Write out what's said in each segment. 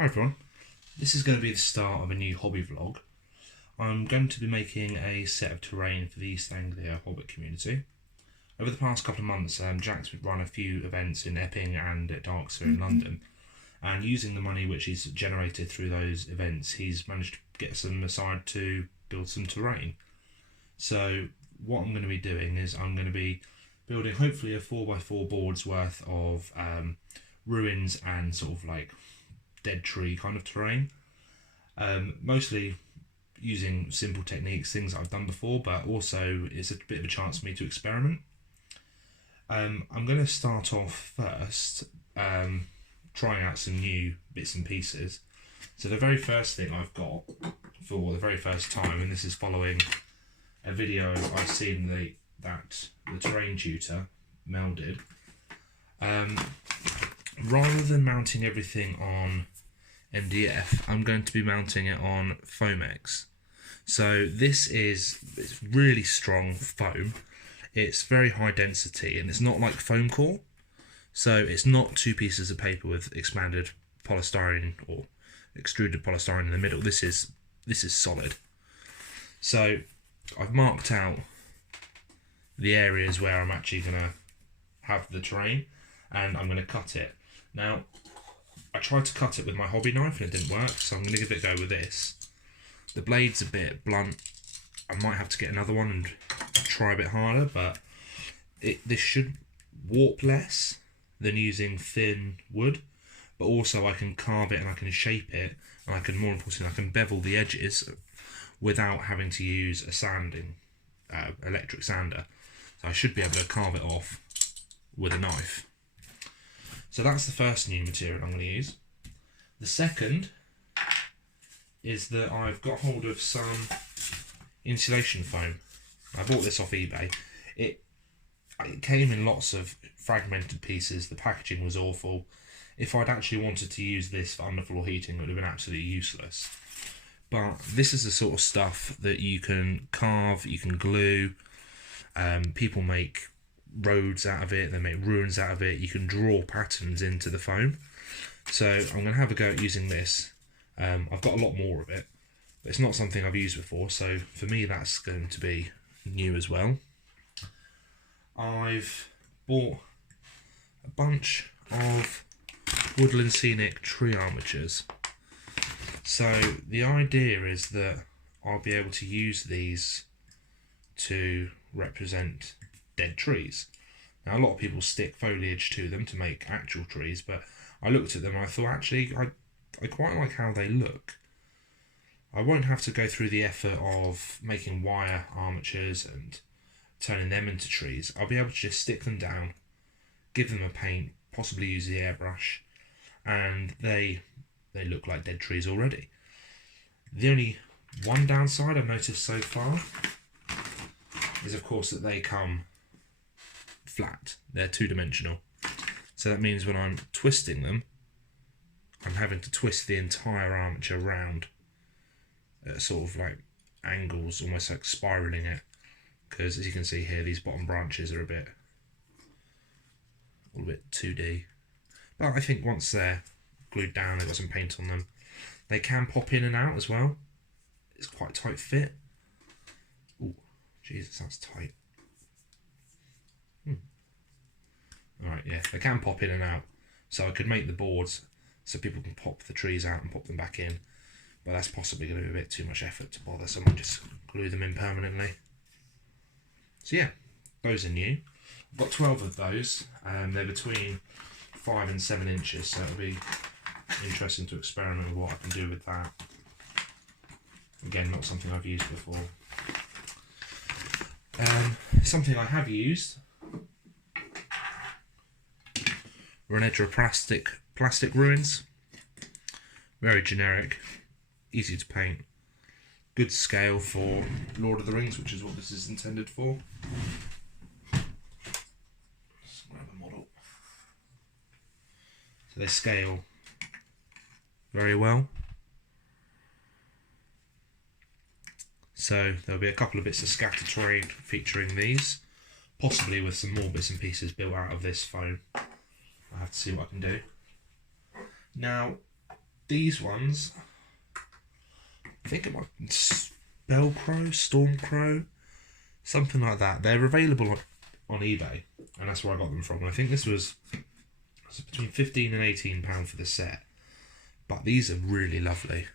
Hi everyone, this is going to be the start of a new hobby vlog. I'm going to be making a set of terrain for the East Anglia Hobbit Community. Over the past couple of months, Jack's run a few events in Epping and at Darkseer in London, and using the money which he's generated through those events, he's managed to get some aside to build some terrain. So what I'm going to be doing is I'm going to be building hopefully a 4x4 boards worth of ruins and sort of like dead tree kind of terrain, mostly using simple techniques, things that I've done before, but also it's a bit of a chance for me to experiment. I'm going to start off first trying out some new bits and pieces. So the very first thing I've got for the very first time, and this is following a video I've seen that the terrain tutor Mel did, rather than mounting everything on MDF, I'm going to be mounting it on Foamex. So it's really strong foam. It's very high density and it's not like foam core. So it's not two pieces of paper with expanded polystyrene or extruded polystyrene in the middle. This is solid. So I've marked out the areas where I'm actually going to have the terrain and I'm going to cut it. Now, I tried to cut it with my hobby knife and it didn't work, so I'm going to give it a go with this. The blade's a bit blunt. I might have to get another one and try a bit harder, but this should warp less than using thin wood, but also I can carve it and I can shape it, and more importantly, I can bevel the edges without having to use a sanding, electric sander. So I should be able to carve it off with a knife. So that's the first new material I'm going to use. The second is that I've got hold of some insulation foam. I bought this off eBay. It came in lots of fragmented pieces. The packaging was awful. If I'd actually wanted to use this for underfloor heating, it would have been absolutely useless. But this is the sort of stuff that you can carve, you can glue. People make roads out of it, they make ruins out of it. You can draw patterns into the foam. So I'm going to have a go at using this. I've got a lot more of it, but it's not something I've used before, so for me that's going to be new as well. I've bought a bunch of woodland scenic tree armatures. So the idea is that I'll be able to use these to represent dead trees. Now, a lot of people stick foliage to them to make actual trees, but I looked at them and I thought, actually, I quite like how they look. I won't have to go through the effort of making wire armatures and turning them into trees. I'll be able to just stick them down, give them a paint, possibly use the airbrush, and they look like dead trees already. The only one downside I've noticed so far is, of course, that they come flat. They're two-dimensional. So that means when I'm twisting them, I'm having to twist the entire armature round at sort of like angles, almost like spiraling it. Because as you can see here, these bottom branches are a little bit 2D. But I think once they're glued down, they've got some paint on them, they can pop in and out as well. It's quite a tight fit. Ooh, Jesus, that's tight. Alright, yeah, they can pop in and out. So I could make the boards so people can pop the trees out and pop them back in. But that's possibly going to be a bit too much effort to bother someone just glue them in permanently. So yeah, those are new. I've got 12 of those. They're between 5 and 7 inches, so it'll be interesting to experiment with what I can do with that. Again, not something I've used before. Something I have used, Renedra plastic ruins. Very generic, easy to paint, good scale for Lord of the Rings, which is what this is intended for. Let's grab a model. So they scale very well. So there'll be a couple of bits of scattered terrain featuring these, possibly with some more bits and pieces built out of this foam. I'll have to see what I can do. Now, these ones, I think it might be Spellcrow, Stormcrow, something like that. They're available on eBay, and that's where I got them from. And I think this was between £15 and £18 for the set. But these are really lovely.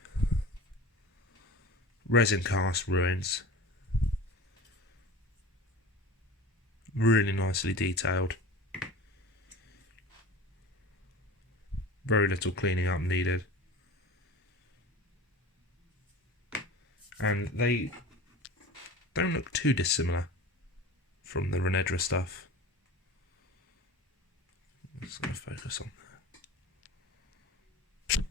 Resin cast ruins. Really nicely detailed. Very little cleaning up needed. And they don't look too dissimilar from the Renedra stuff. I'm just going to focus on that.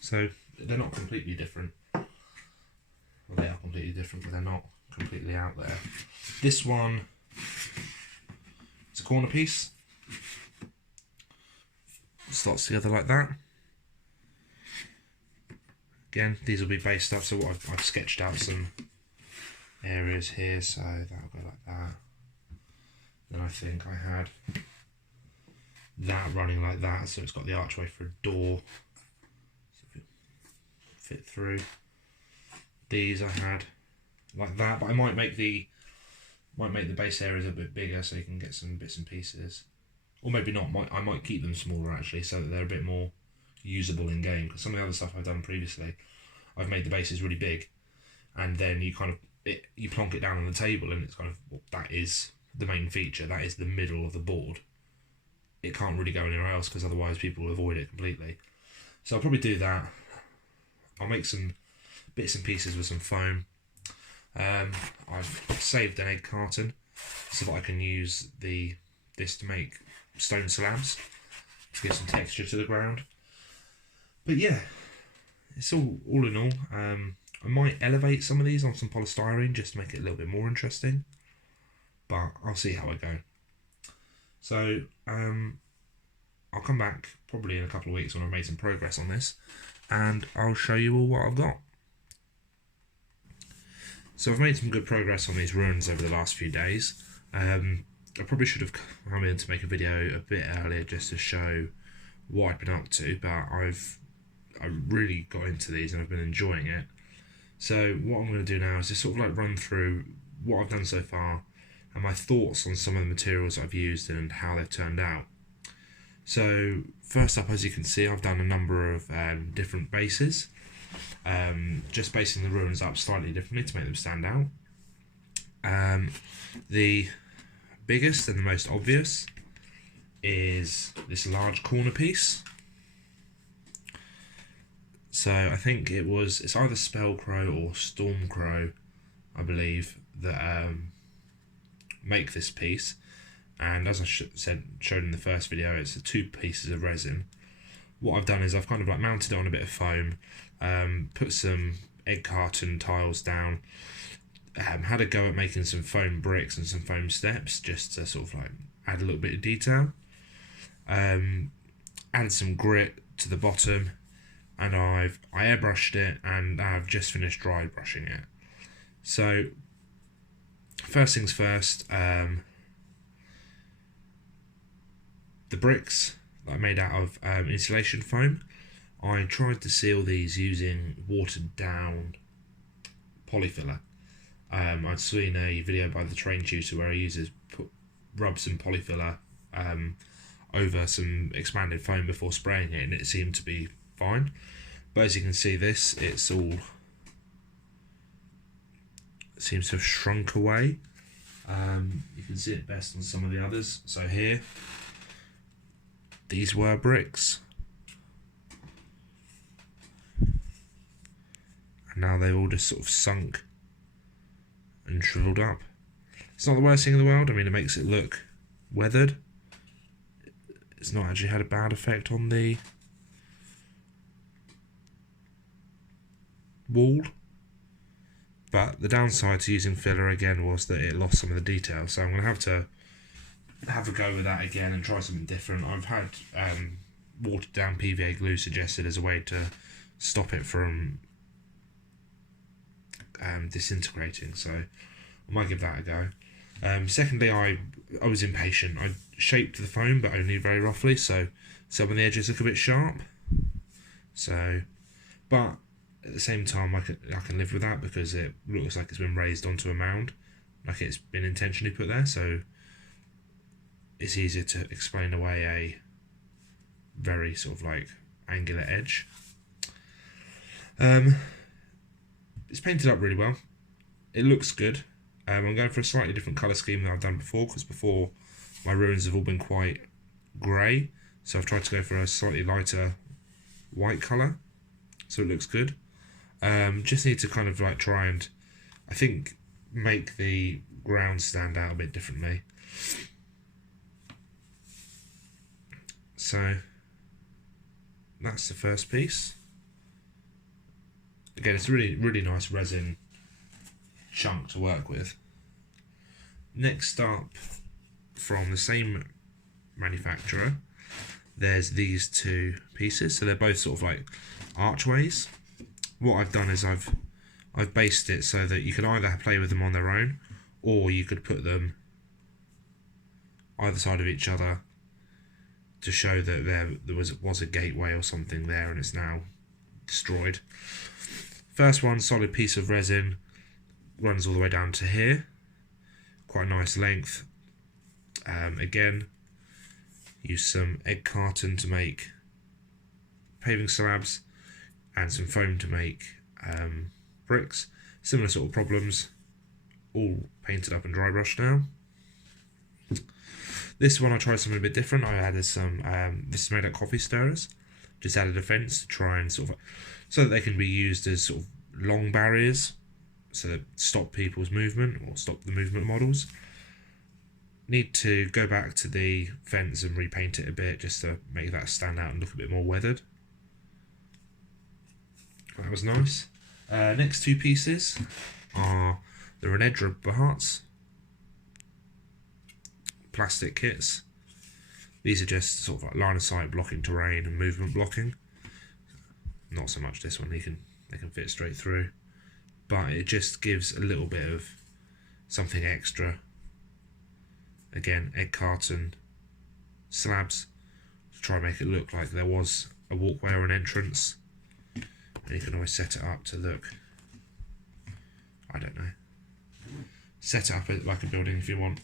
So they're not completely different. Well, they are completely different, but they're not completely out there. This one is a corner piece. Slots together like that. Again, these will be based up, so what I've sketched out some areas here, so that'll go like that. Then I think I had that running like that, so it's got the archway for a door. So fit through. These I had like that, but I might make the base areas a bit bigger so you can get some bits and pieces, or maybe not. I might keep them smaller actually, so that they're a bit more usable in game. Because some of the other stuff I've done previously, I've made the bases really big, and then you kind of you plonk it down on the table, and it's kind of, well, that is the main feature. That is the middle of the board. It can't really go anywhere else because otherwise people will avoid it completely. So I'll probably do that. I'll make some bits and pieces with some foam. I've saved an egg carton so that I can use this to make stone slabs to give some texture to the ground. But yeah, it's all in all. I might elevate some of these on some polystyrene just to make it a little bit more interesting, but I'll see how I go. So I'll come back probably in a couple of weeks when I've made some progress on this, and I'll show you all what I've got. So I've made some good progress on these ruins over the last few days. I probably should have come in to make a video a bit earlier just to show what I've been up to, but I really got into these and I've been enjoying it. So what I'm going to do now is just sort of like run through what I've done so far and my thoughts on some of the materials I've used and how they've turned out. So first up, as you can see, I've done a number of different bases. Just basing the ruins up slightly differently to make them stand out. The biggest and the most obvious is this large corner piece. So I think it's either Spellcrow or Stormcrow, I believe, that make this piece. And as I showed in the first video, it's 2 pieces of resin. What I've done is I've kind of like mounted it on a bit of foam, put some egg carton tiles down, had a go at making some foam bricks and some foam steps just to sort of like add a little bit of detail. Added some grit to the bottom, and I airbrushed it, and I've just finished dry brushing it. So first things first, the bricks that I made out of insulation foam, I tried to seal these using watered down polyfiller. I'd seen a video by the train tutor where he rubs some polyfiller over some expanded foam before spraying it, and it seemed to be fine. But as you can see, it seems to have shrunk away. You can see it best on some of the others. So here, these were bricks, and now they've all just sort of sunk and shriveled up. It's not the worst thing in the world. I mean, it makes it look weathered. It's not actually had a bad effect on the wall, but the downside to using filler again was that it lost some of the detail. So I'm going to have a go with that again and try something different. I've had watered down PVA glue suggested as a way to stop it from disintegrating, so I might give that a go. Secondly, I was impatient. I shaped the foam, but only very roughly, so some of the edges look a bit sharp. So, but at the same time, I can live with that because it looks like it's been raised onto a mound, like it's been intentionally put there. So it's easier to explain away a very sort of like angular edge. It's painted up really well. It looks good. I'm going for a slightly different colour scheme than I've done before, because before my ruins have all been quite grey, so I've tried to go for a slightly lighter white colour, so it looks good. Just need to kind of like try and, I think, make the ground stand out a bit differently. So that's the first piece. Again, it's a really nice resin chunk to work with. Next up, from the same manufacturer, there's these two pieces. So they're both sort of like archways. What I've done is I've based it so that you can either play with them on their own, or you could put them either side of each other to show that there was a gateway or something there and it's now destroyed. First one, solid piece of resin, runs all the way down to here. Quite a nice length. Again, use some egg carton to make paving slabs and some foam to make bricks. Similar sort of problems, all painted up and dry brushed now. This one I tried something a bit different. I added some, this is made out of coffee stirrers. Just added a fence to try and sort of, so that they can be used as sort of long barriers, so that stop people's movement or stop the movement models. Need to go back to the fence and repaint it a bit just to make that stand out and look a bit more weathered. That was nice. Next two pieces are the Renedra Bahats plastic kits. These are just sort of like line of sight blocking terrain and movement blocking. Not so much this one, they can fit straight through, but it just gives a little bit of something extra. Again, egg carton slabs to try and make it look like there was a walkway or an entrance, and you can always set it up to look, I don't know, set it up like a building if you want.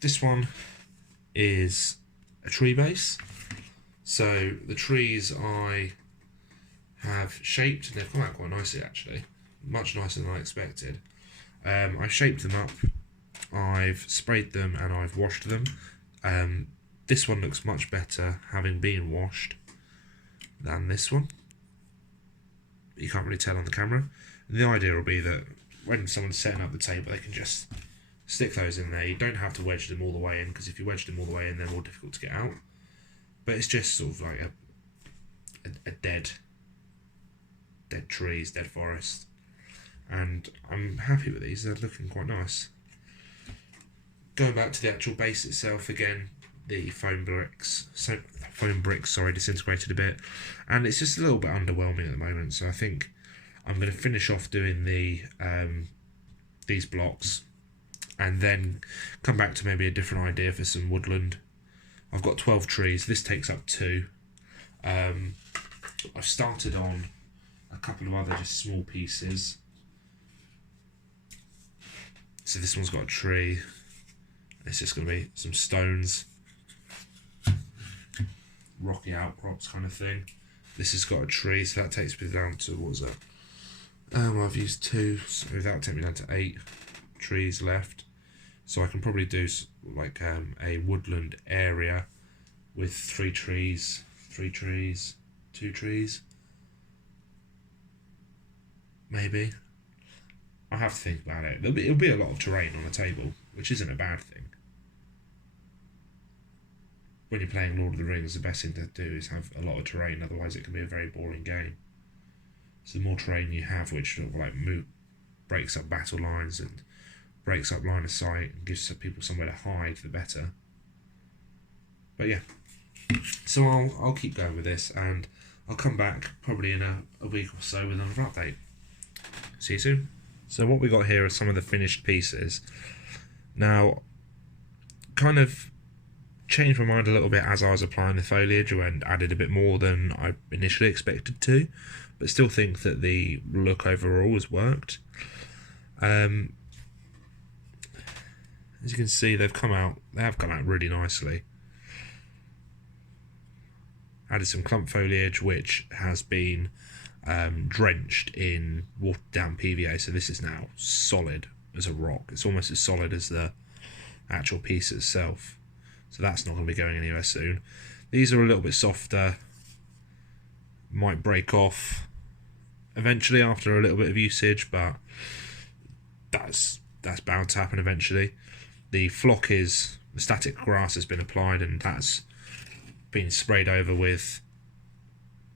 This one is a tree base. So the trees I have shaped, and they've come out quite nicely actually, much nicer than I expected. I've shaped them up, I've sprayed them and I've washed them. This one looks much better having been washed than this one. You can't really tell on the camera. And the idea will be that when someone's setting up the table, they can just stick those in there. You don't have to wedge them all the way in, because if you wedge them all the way in, they're more difficult to get out. But it's just sort of like a dead trees, dead forest. And I'm happy with these, they're looking quite nice. Going back to the actual base itself, again, the foam bricks disintegrated a bit, and it's just a little bit underwhelming at the moment. So I think I'm going to finish off doing the these blocks, and then come back to maybe a different idea for some woodland. I've got 12 trees. This takes up 2. I've started on a couple of other just small pieces. So this one's got a tree. It's just going to be some stones, rocky outcrops kind of thing. This has got a tree, so that takes me down to, what was that? I've used 2, so that will take me down to 8 trees left. So I can probably do like a woodland area with 3 trees, 2 trees, maybe. I have to think about it. It'll be a lot of terrain on the table, which isn't a bad thing. When you're playing Lord of the Rings, the best thing to do is have a lot of terrain, otherwise it can be a very boring game. So the more terrain you have, which sort of like breaks up battle lines and breaks up line of sight and gives people somewhere to hide, the better. But yeah, so I'll keep going with this, and I'll come back probably in a week or so with another update. See you soon. So what we got here are some of the finished pieces. Now, kind of changed my mind a little bit as I was applying the foliage and added a bit more than I initially expected to, but still think that the look overall has worked. As you can see, they have come out really nicely. Added some clump foliage which has been drenched in watered down PVA, so this is now solid as a rock. It's almost as solid as the actual piece itself, so that's not going to be going anywhere soon. These are a little bit softer, might break off eventually after a little bit of usage, but that's bound to happen eventually. The static grass has been applied, and that's been sprayed over with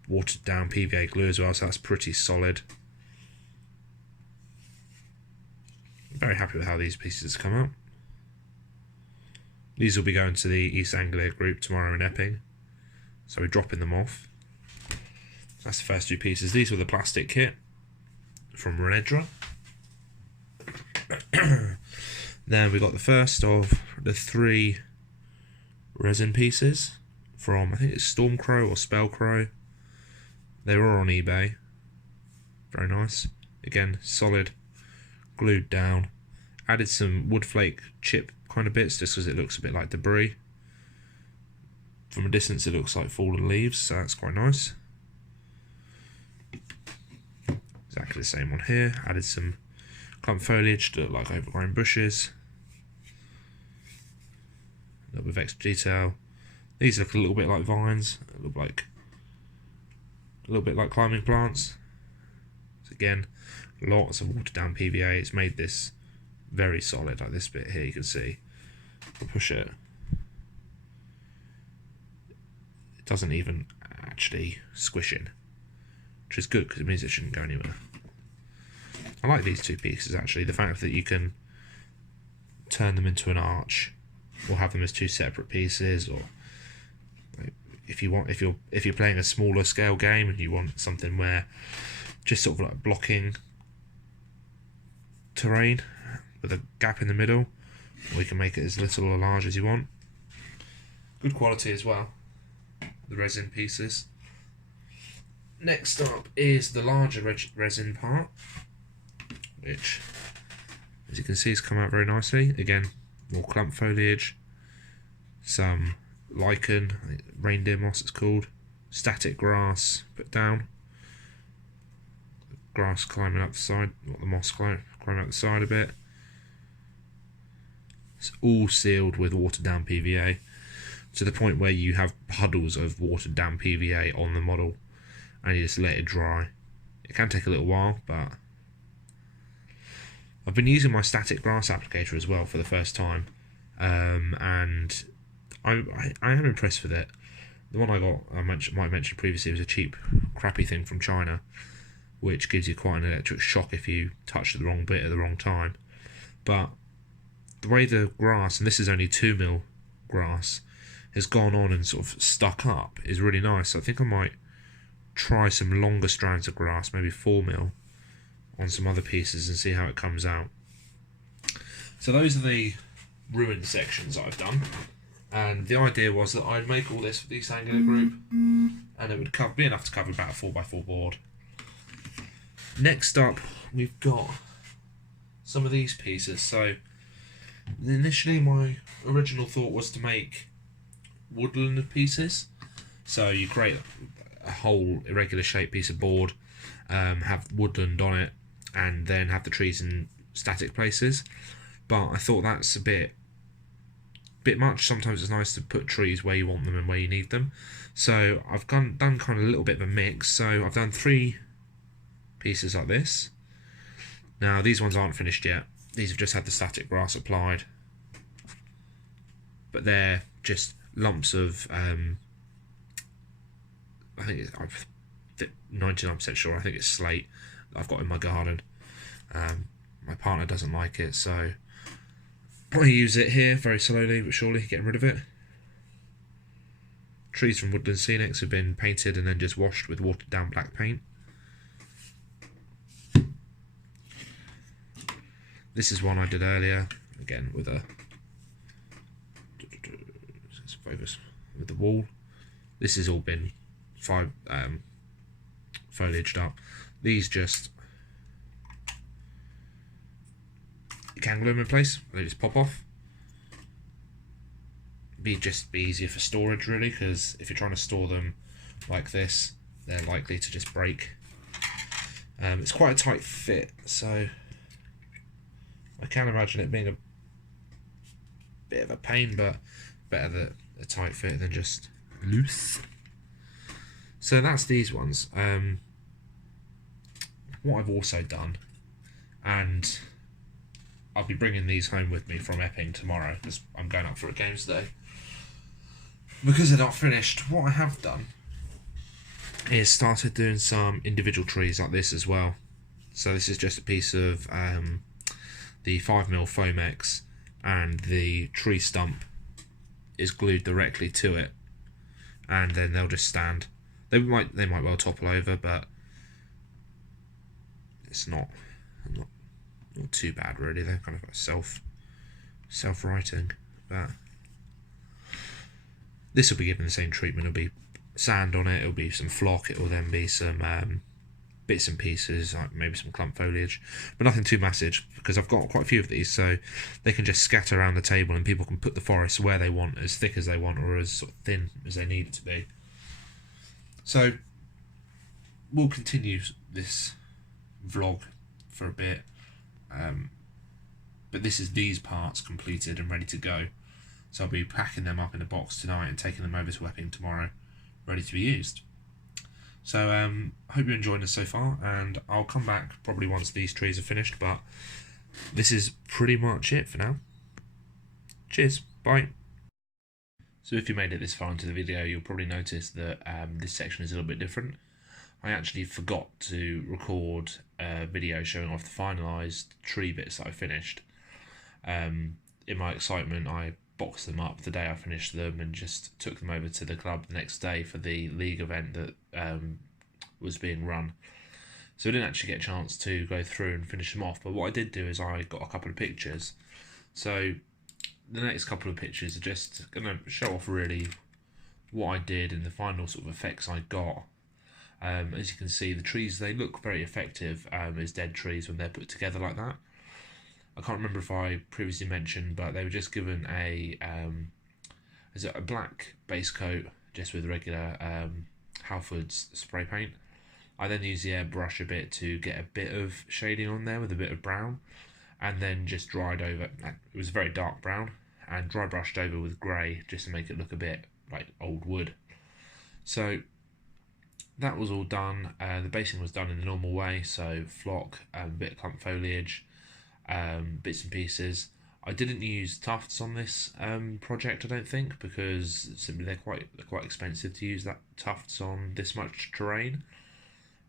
watered down PVA glue as well, so that's pretty solid. I'm very happy with how these pieces come out. These will be going to the East Anglia group tomorrow in Epping, so we're dropping them off. That's the first two pieces. These were the plastic kit from Renedra. Then we got the first of the 3 resin pieces from, I think it's Stormcrow or Spellcrow. They were on eBay. Very nice. Again, solid, glued down. Added some wood flake chip kind of bits just because it looks a bit like debris. From a distance it looks like fallen leaves, so that's quite nice. Exactly the same one here. Added some clump foliage to look like overgrown bushes. A little bit of extra detail. These look a little bit like vines. Look like a little bit like climbing plants. So again, lots of watered down PVA. It's made this very solid, like this bit here you can see. I'll push it. It doesn't even actually squish in, which is good because it means it shouldn't go anywhere. I like these two pieces actually. The fact that you can turn them into an arch, or have them as 2 separate pieces, or if you're playing a smaller scale game and you want something where just sort of like blocking terrain with a gap in the middle, or you can make it as little or large as you want. Good quality as well, the resin pieces. Next up is the larger resin part, which, as you can see, has come out very nicely. Again, more clump foliage, some lichen, reindeer moss it's called, static grass put down, grass climbing up the side, not the moss climbing up the side a bit. It's all sealed with watered down PVA to the point where you have puddles of watered down PVA on the model and you just let it dry. It can take a little while, but I've been using my static grass applicator as well for the first time, and I am impressed with it. The one I got, might have mentioned previously, was a cheap, crappy thing from China, which gives you quite an electric shock if you touch the wrong bit at the wrong time. But the way the grass, and this is only 2mm grass, has gone on and sort of stuck up is really nice. So I think I might try some longer strands of grass, maybe 4mm, on some other pieces and see how it comes out. So those are the ruined sections that I've done. And the idea was that I'd make all this for the East Anglia group, and it would be enough to cover about a 4x4 board. Next up, we've got some of these pieces. So initially my original thought was to make woodland pieces. So you create a whole irregular shaped piece of board, have woodland on it, and then have the trees in static places. But I thought that's a bit much. Sometimes it's nice to put trees where you want them and where you need them. So I've done kind of a little bit of a mix. So I've done 3 pieces like this. Now these ones aren't finished yet. These have just had the static grass applied, but they're just lumps of I think I'm 99% sure, I think it's slate that I've got in my garden. My partner doesn't like it, so I use it here very slowly but surely, getting rid of it. Trees from Woodland Scenics have been painted and then just washed with watered down black paint. This is one I did earlier, again with a focus with the wall. This has all been foliaged up. These just, you can glue them in place, they just pop off. Be easier for storage really, because if you're trying to store them like this, they're likely to just break. It's quite a tight fit, so I can imagine it being a bit of a pain, but better that a tight fit than just loose. So that's these ones. What I've also done, and I'll be bringing these home with me from Epping tomorrow because I'm going up for a games day. Because they're not finished, what I have done is started doing some individual trees like this as well. So this is just a piece of the 5mm Foamex, and the tree stump is glued directly to it, and then they'll just stand. They might well topple over, but it's not too bad really. They're kind of like self-righting, but this will be given the same treatment. It'll be sand on it, it'll be some flock, it will then be some bits and pieces, like maybe some clump foliage, but nothing too massive, because I've got quite a few of these, so they can just scatter around the table and people can put the forest where they want, as thick as they want or as sort of thin as they need it to be. So we'll continue this vlog for a bit, but this is these parts completed and ready to go. So I'll be packing them up in a box tonight and taking them over to Epping tomorrow, ready to be used. So I hope you're enjoying this so far, and I'll come back probably once these trees are finished, but this is pretty much it for now. Cheers, bye. So if you made it this far into the video, you'll probably notice that this section is a little bit different. I actually forgot to record a video showing off the finalised tree bits that I finished. In my excitement, I boxed them up the day I finished them and just took them over to the club the next day for the league event that was being run. So I didn't actually get a chance to go through and finish them off, but what I did do is I got a couple of pictures. So the next couple of pictures are just going to show off really what I did and the final sort of effects I got. As you can see, the trees, they look very effective as dead trees when they're put together like that. I can't remember if I previously mentioned, but they were just given a black base coat just with regular Halford's spray paint. I then used the airbrush a bit to get a bit of shading on there with a bit of brown, and then just dried over. It was very dark brown, and dry brushed over with grey just to make it look a bit like old wood. So that was all done. The basing was done in the normal way, so flock, a bit of clump foliage, bits and pieces. I didn't use tufts on this project, I don't think, because simply they're quite expensive to use that tufts on this much terrain.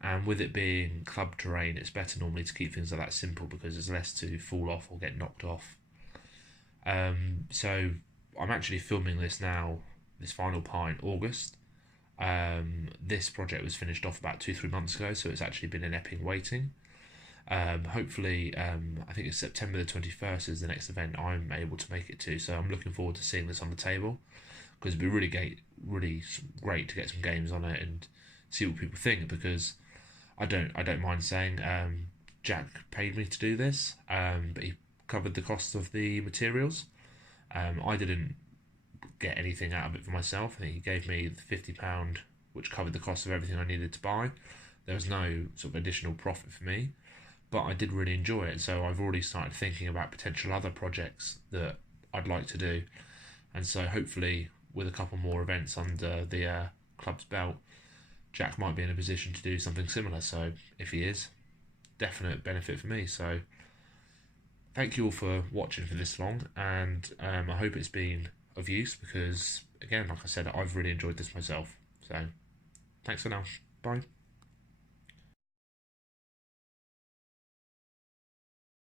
And with it being club terrain, it's better normally to keep things like that simple because there's less to fall off or get knocked off. So I'm actually filming this now, this final part in August. This project was finished off about 2-3 months ago, so it's actually been in Epping waiting. Hopefully, I think it's September the 21st is the next event I'm able to make it to, so I'm looking forward to seeing this on the table, because it'd be really great to get some games on it and see what people think, because I don't mind saying Jack paid me to do this, but he covered the cost of the materials. I didn't get anything out of it for myself. I think he gave me the £50, which covered the cost of everything I needed to buy. There was no sort of additional profit for me, but I did really enjoy it, so I've already started thinking about potential other projects that I'd like to do, and so hopefully with a couple more events under the club's belt, Jack might be in a position to do something similar. So if he is, definite benefit for me. So thank you all for watching for this long, and I hope it's been of use, because again, like I said, I've really enjoyed this myself. So thanks for now, bye.